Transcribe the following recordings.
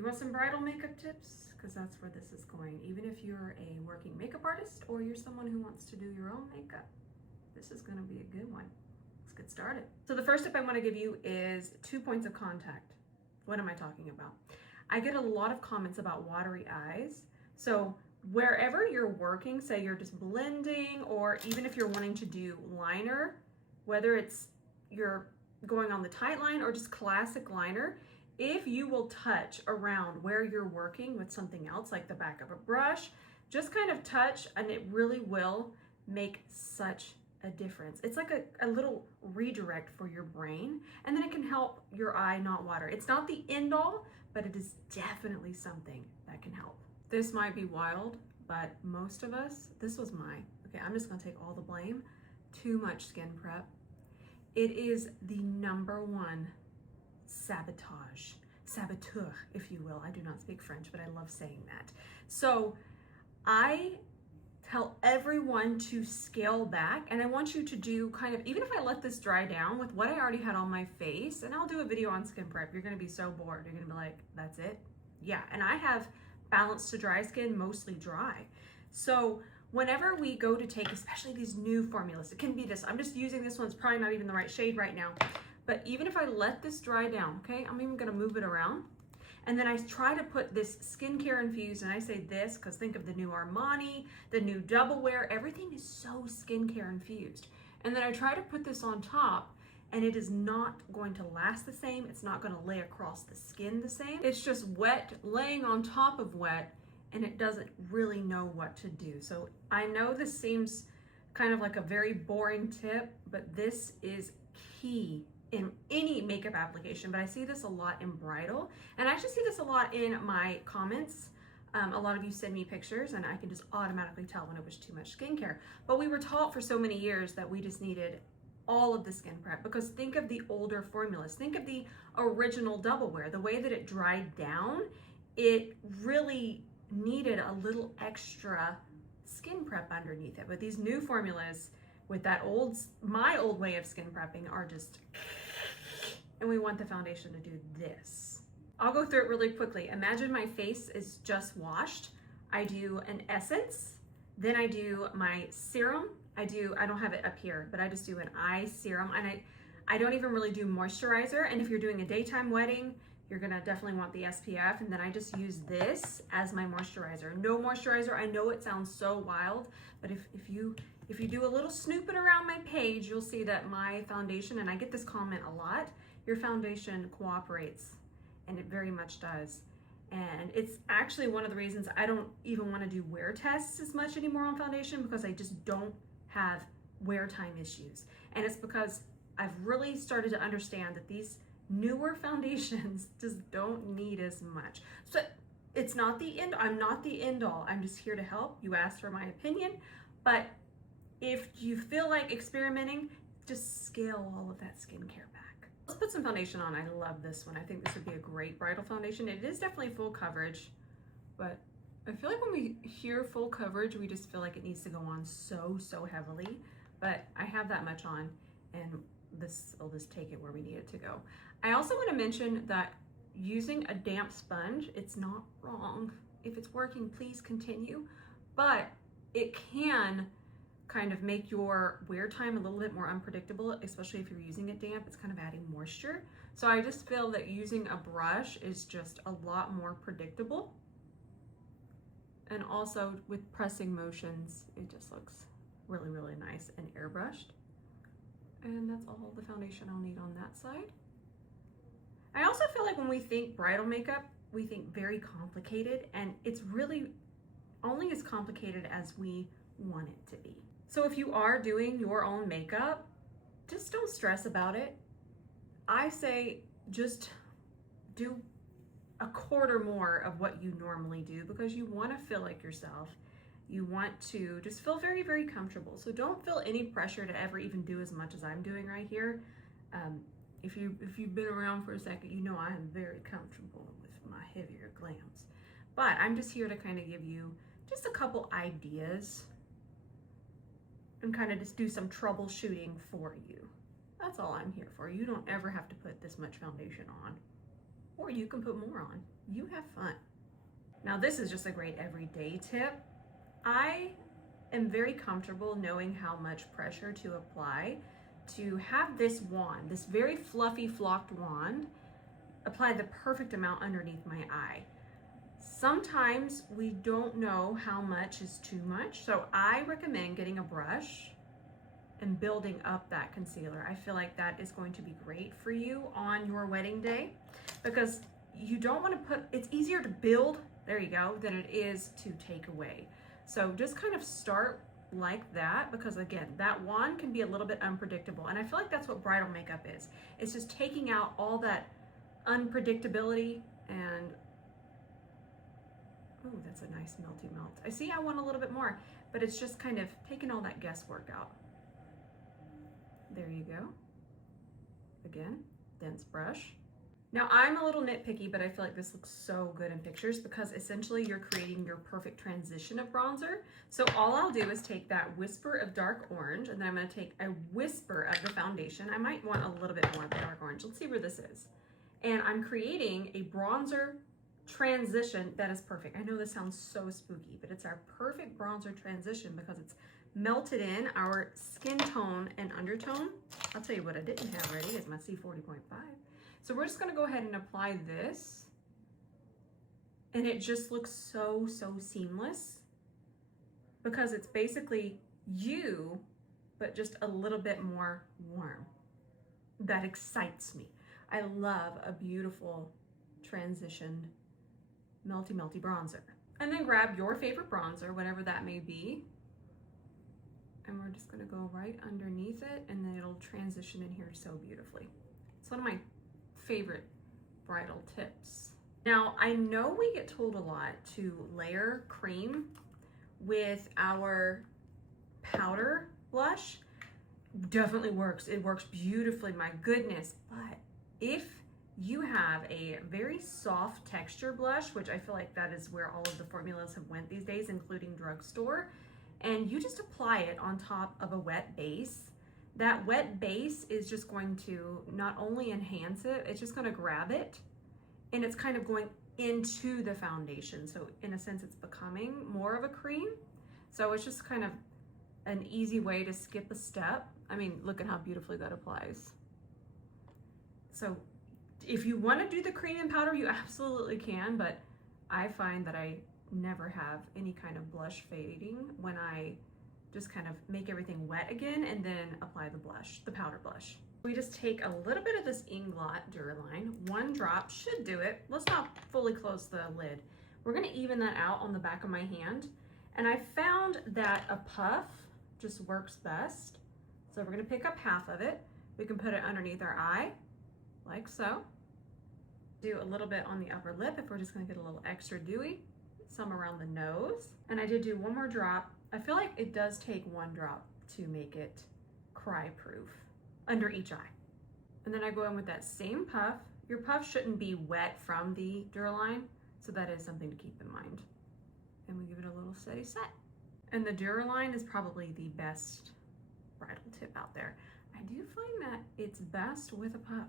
You want some bridal makeup tips? Because that's where this is going. Even if you're a working makeup artist or you're someone who wants to do your own makeup, this is gonna be a good one. Let's get started. So the first tip I wanna give you is 2 points of contact. What am I talking about? I get a lot of comments about watery eyes. So wherever you're working, say you're just blending, or even if you're wanting to do liner, whether it's you're going on the tight line or just classic liner, if you will touch around where you're working with something else, like the back of a brush, just kind of touch, and it really will make such a difference. It's like a little redirect for your brain, and then it can help your eye not water. It's not the end all, but it is definitely something that can help. This might be wild, but most of us, this was okay, I'm just gonna take all the blame. Too much skin prep. It is the #1 saboteur, if you will. I do not speak French, but I love saying that. So I tell everyone to scale back, and I want you to do kind of, even if I let this dry down with what I already had on my face, and I'll do a video on skin prep, you're gonna be so bored. You're gonna be like, that's it? Yeah, and I have balanced to dry skin, mostly dry. So whenever we go to take, especially these new formulas, it can be this, I'm just using this one, it's probably not even the right shade right now, but even if I let this dry down, okay, I'm even gonna move it around, and then I try to put this skincare infused, and I say this because think of the new Armani, the new Double Wear, everything is so skincare infused. And then I try to put this on top, and it is not going to last the same, it's not gonna lay across the skin the same. It's just wet, laying on top of wet, and it doesn't really know what to do. So I know this seems kind of like a very boring tip, but this is key in any makeup application, but I see this a lot in bridal, and I actually see this a lot in my comments. A lot of you send me pictures, and I can just automatically tell when it was too much skincare. But we were taught for so many years that we just needed all of the skin prep, because think of the older formulas. Think of the original Double Wear. The way that it dried down, it really needed a little extra skin prep underneath it. But these new formulas with that my old way of skin prepping are just, and we want the foundation to do this. I'll go through it really quickly. Imagine my face is just washed. I do an essence, then I do my serum. I don't have it up here, but I just do an eye serum, and I don't even really do moisturizer. And if you're doing a daytime wedding, you're gonna definitely want the SPF, and then I just use this as my moisturizer. No moisturizer. I know it sounds so wild, but if you do a little snooping around my page, you'll see that my foundation, and I get this comment a lot, your foundation cooperates, and it very much does. And it's actually one of the reasons I don't even want to do wear tests as much anymore on foundation, because I just don't have wear time issues. And it's because I've really started to understand that these newer foundations just don't need as much. So it's not the end, I'm not the end all. I'm just here to help. You asked for my opinion, but if you feel like experimenting, just scale all of that skincare back. Let's put some foundation on. I love this one. I think this would be a great bridal foundation. It is definitely full coverage, but I feel like when we hear full coverage, we just feel like it needs to go on so heavily, but I have that much on, and this will just take it where we need it to go. I also want to mention that using a damp sponge, it's not wrong. If it's working, please continue, but it can kind of make your wear time a little bit more unpredictable, especially if you're using it damp. It's kind of adding moisture. So I just feel that using a brush is just a lot more predictable. And also with pressing motions, it just looks really nice and airbrushed. And that's all the foundation I'll need on that side. I also feel like when we think bridal makeup, we think very complicated, and it's really only as complicated as we want it to be. So if you are doing your own makeup, just don't stress about it. I say just do a quarter more of what you normally do, because you want to feel like yourself. You want to just feel very comfortable. So don't feel any pressure to ever even do as much as I'm doing right here. If you've been around for a second, you know I am very comfortable with my heavier glams. But I'm just here to kind of give you just a couple ideas and kind of just do some troubleshooting for you. That's all I'm here for. You don't ever have to put this much foundation on. or you can put more on. You have fun. Now this is just a great everyday tip. I am very comfortable knowing how much pressure to apply to have this wand, this very fluffy flocked wand, apply the perfect amount underneath my eye. Sometimes we don't know how much is too much, so I recommend getting a brush and building up that concealer. I feel like that is going to be great for you on your wedding day, because you don't want to put, it's easier to build, there you go, than it is to take away. So just kind of start like that, because again, that wand can be a little bit unpredictable. And I feel like that's what bridal makeup is. It's just taking out all that unpredictability and, oh, that's a nice melty melt. I see I want a little bit more, but it's just kind of taking all that guesswork out. There you go. Again, dense brush. Now I'm a little nitpicky, but I feel like this looks so good in pictures because essentially you're creating your perfect transition of bronzer. So all I'll do is take that whisper of dark orange, and then I'm gonna take a whisper of the foundation. I might want a little bit more of the dark orange. Let's see where this is. And I'm creating a bronzer transition that is perfect. I know this sounds so spooky, but it's our perfect bronzer transition because it's melted in our skin tone and undertone. I'll tell you what I didn't have ready is my C40.5. So we're just gonna go ahead and apply this, and it just looks so, so seamless because it's basically you, but just a little bit more warm. That excites me. I love a beautiful transitioned melty, melty bronzer. And then grab your favorite bronzer, whatever that may be, and we're just gonna go right underneath it, and then it'll transition in here so beautifully. It's one of my favorite bridal tips. Now, I know we get told a lot to layer cream with our powder blush. Definitely works. It works beautifully, my goodness. But if you have a very soft texture blush, which I feel like that is where all of the formulas have went these days, including drugstore, and you just apply it on top of a wet base, that wet base is just going to not only enhance it, it's just going to grab it, and it's kind of going into the foundation. So in a sense, it's becoming more of a cream. So it's just kind of an easy way to skip a step. I mean, look at how beautifully that applies. So if you want to do the cream and powder, you absolutely can, but I find that I never have any kind of blush fading when I just kind of make everything wet again and then apply the blush, the powder blush. We just take a little bit of this Inglot Duraline, 1 drop should do it. Let's not fully close the lid. We're gonna even that out on the back of my hand. And I found that a puff just works best. So we're gonna pick up half of it. We can put it underneath our eye, like so. Do a little bit on the upper lip if we're just gonna get a little extra dewy. Some around the nose. And I did do 1 more drop. I feel like it does take 1 drop to make it cry proof under each eye. And then I go in with that same puff. Your puff shouldn't be wet from the Duraline, so that is something to keep in mind. And we give it a little steady set. And the Duraline is probably the best bridal tip out there. I do find that it's best with a puff.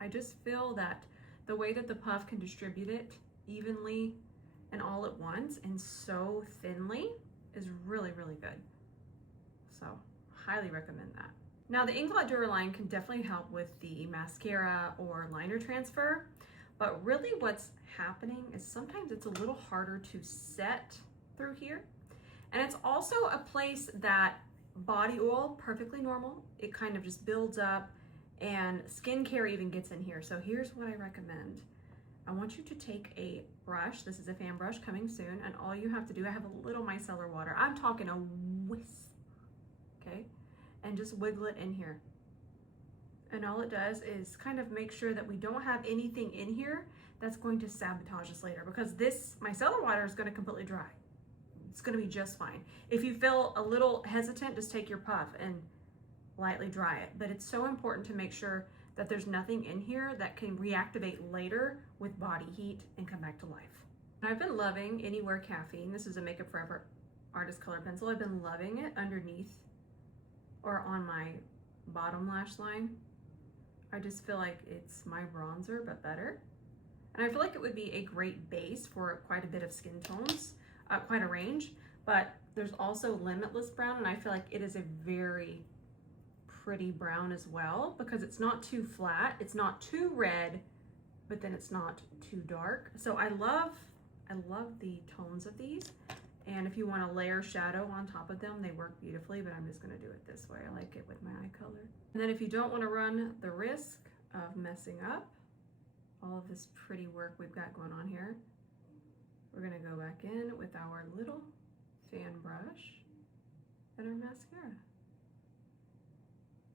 I just feel that the way that the puff can distribute it evenly and all at once and so thinly is really, really good. So highly recommend that. Now the Inglot Duraline can definitely help with the mascara or liner transfer, but really what's happening is sometimes it's a little harder to set through here. And it's also a place that body oil, perfectly normal, it kind of just builds up, and skincare even gets in here. So here's what I recommend. I want you to take a brush, this is a fan brush coming soon, and all you have to do, I have a little micellar water, I'm talking a whisk, okay? And just wiggle it in here. And all it does is kind of make sure that we don't have anything in here that's going to sabotage us later, because this micellar water is gonna completely dry. It's gonna be just fine. If you feel a little hesitant, just take your puff and lightly dry it. But it's so important to make sure that there's nothing in here that can reactivate later with body heat and come back to life. And I've been loving Anywhere Caffeine. This is a Makeup Forever Artist Color Pencil. I've been loving it underneath or on my bottom lash line. I just feel like it's my bronzer, but better. And I feel like it would be a great base for quite a bit of skin tones, quite a range. But there's also Limitless Brown, and I feel like it is a very pretty brown as well, because it's not too flat, it's not too red, but then it's not too dark. So I love the tones of these. And if you want to layer shadow on top of them, they work beautifully, but I'm just going to do it this way. I like it with my eye color. And then if you don't want to run the risk of messing up all of this pretty work we've got going on here, we're going to go back in with our little fan brush and our mascara.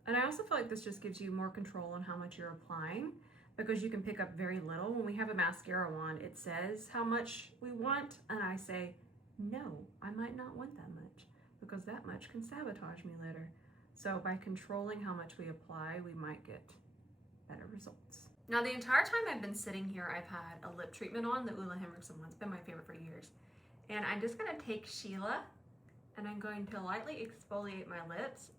And I also feel like this just gives you more control on how much you're applying, because you can pick up very little. When we have a mascara wand, it says how much we want, and I say, no, I might not want that much, because that much can sabotage me later. So by controlling how much we apply, we might get better results. Now the entire time I've been sitting here, I've had a lip treatment on, the Ulla Henriksen one. It's been my favorite for years. And I'm just gonna take Sheila and I'm going to lightly exfoliate my lips,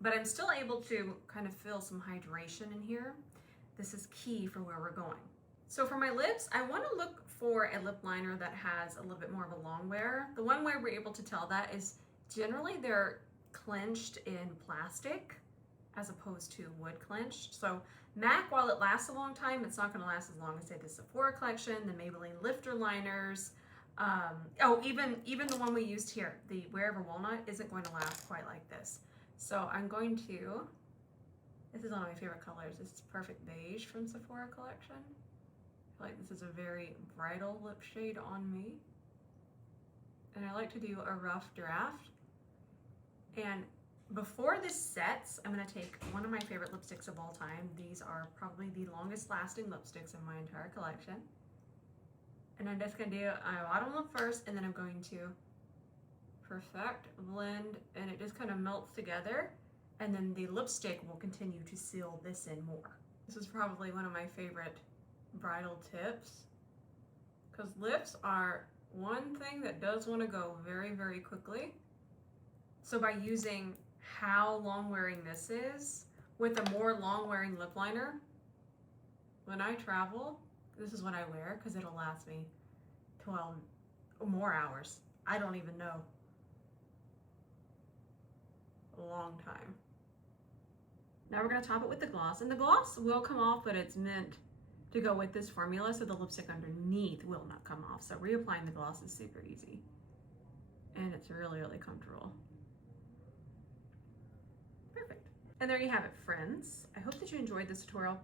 but I'm still able to kind of feel some hydration in here. This is key for where we're going. So for my lips, I want to look for a lip liner that has a little bit more of a long wear. The one way we're able to tell that is generally they're clenched in plastic as opposed to wood clenched. So MAC, while it lasts a long time, it's not going to last as long as, say, the Sephora collection, the Maybelline lifter liners. Even the one we used here, the Wherever Walnut, isn't going to last quite like this. So I'm going to, this is one of my favorite colors. This is Perfect Beige from Sephora collection. I feel like this is a very bridal lip shade on me. And I like to do a rough draft. And before this sets, I'm going to take one of my favorite lipsticks of all time. These are probably the longest lasting lipsticks in my entire collection. And I'm just going to do a bottom lip first, and then I'm going to perfect, blend, and it just kind of melts together. And then the lipstick will continue to seal this in more. This is probably one of my favorite bridal tips, because lips are one thing that does want to go very, very quickly. So by using how long wearing this is with a more long wearing lip liner, when I travel, this is what I wear, because it'll last me 12 or more hours. I don't even know. A long time. Now we're going to top it with the gloss, and the gloss will come off, but it's meant to go with this formula, so the lipstick underneath will not come off. So reapplying the gloss is super easy, and it's really, really comfortable. Perfect. And there you have it, friends. I hope that you enjoyed this tutorial.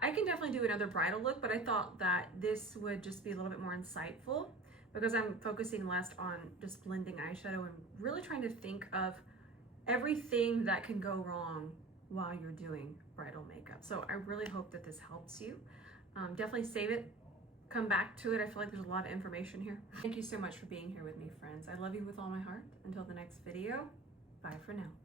I can definitely do another bridal look, but I thought that this would just be a little bit more insightful, because I'm focusing less on just blending eyeshadow and really trying to think of everything that can go wrong while you're doing bridal makeup. So I really hope that this helps you. Definitely save it, come back to it. I feel like there's a lot of information here. Thank you so much for being here with me, friends. I love you with all my heart. Until the next video, bye for now.